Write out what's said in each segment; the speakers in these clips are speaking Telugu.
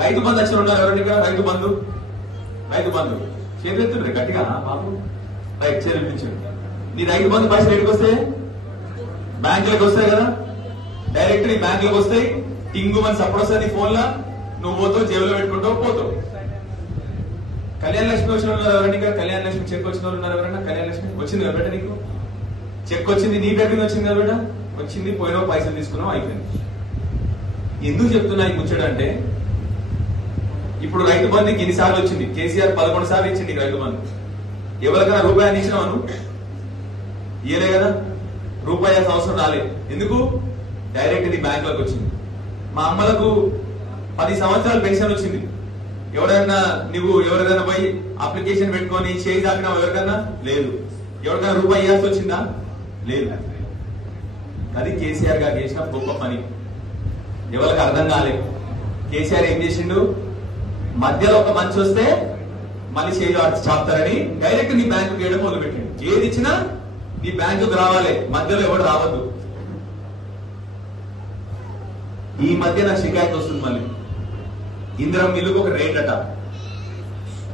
రైతు బంధు వచ్చిన ఉన్నారు ఎవరైనా? రైతు బంధు చేతులు గట్టిగా బాబు రైట్ చేపించండి. నీ రైతు బంధు పైసలు ఎక్కడికి వస్తాయి? బ్యాంకులకు వస్తాయి కదా, డైరెక్ట్ నీ బ్యాంకులకు వస్తాయి. టింగు మన సపోర్ట్ వస్తుంది నీ ఫోన్ లా, నువ్వు పోతావు జేబులో పెట్టుకుంటావు పోతావు. కళ్యాణ లక్ష్మి వచ్చిన వాళ్ళు ఎవరైనా? కళ్యాణ లక్ష్మి చెక్ వచ్చిన వాళ్ళు ఉన్నారు ఎవరైనా? కళ్యాణ లక్ష్మి వచ్చింది కదా బేట, నీకు చెక్ వచ్చింది, నీ పేరు మీద వచ్చింది కదా బేట, వచ్చింది, పోయినావు, పైసలు తీసుకున్నావు, అయిపోయింది. ఎందుకు చెప్తున్నా ఈ ముచ్చడంటే, ఇప్పుడు రైతు బంధుకి ఎన్నిసార్లు వచ్చింది? కేసీఆర్ 11 సార్లు ఇచ్చింది రైతు బంధు. ఎవరికైనా రూపాయలు ఇచ్చినావు నువ్వు? ఇయలే కదా, రూపాయి అవసరం రాలేదు. ఎందుకు? డైరెక్ట్ ఇది బ్యాంకులకు వచ్చింది. మా అమ్మలకు 10 సంవత్సరాలు పెన్షన్ వచ్చింది. ఎవరైనా పోయి అప్లికేషన్ పెట్టుకొని చేయి దాకినా ఎవరికన్నా? లేదు. ఎవరికైనా రూపాయి ఇవ్వాల్సి వచ్చిందా? లేదు. అది కేసీఆర్ గారు చేసిన గొప్ప పని. ఎవరికి అర్థం కాలేదు. కేసీఆర్ ఏం చేసిండు? మధ్యలో ఒక మంచి వస్తే మళ్ళీ చేయి చాపుతారని డైరెక్ట్ నీ బ్యాంకు వేయడం మొదలు పెట్టిండు. ఏది ఇచ్చినా నీ బ్యాంకుకు రావాలి, మధ్యలో ఎవరు రావద్దు. ఈ మధ్య నా షికాయత్ వస్తుంది మళ్ళీ. ఇందిరం మిల్లుకు ఒక రేట్ అట,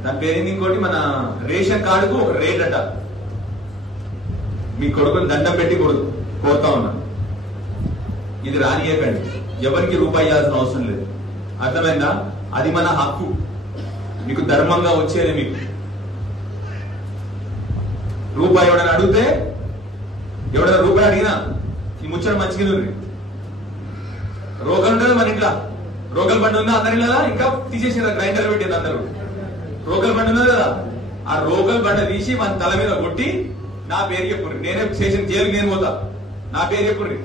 దాని పేరు ఇంకోటి మన రేషన్ కార్డుకు ఒక రేట్ అట. మీ కొడుకుని దండం పెట్టి కోరుతా ఉన్నా, ఇది రానియకండి. ఎవరికి రూపాయి ఇవ్వాల్సిన అవసరం లేదు. అర్థమైందా? అది మన హక్కు, మీకు ధర్మంగా వచ్చేది. మీకు రూపాయి ఎవడైనా అడిగితే, ఎవడైనా రూపాయి అడిగినా ఈ ముచ్చట మంచిగా ఉంది. రోగలు ఉండదు మన ఇంట్లో, రోగల బండి ఉందా అందరి కదా, ఇంకా తీసేసారు, గ్రైండర్ పెట్టేది అందరూ. రోగల బండి ఉన్నది కదా, ఆ రోగల బండి తీసి మన తల మీద కొట్టి నా పేరు చెప్పుర్రి, నేనే స్టేషన్ జైలుకి నేను పోతా, నా పేరు చెప్పుర్రి.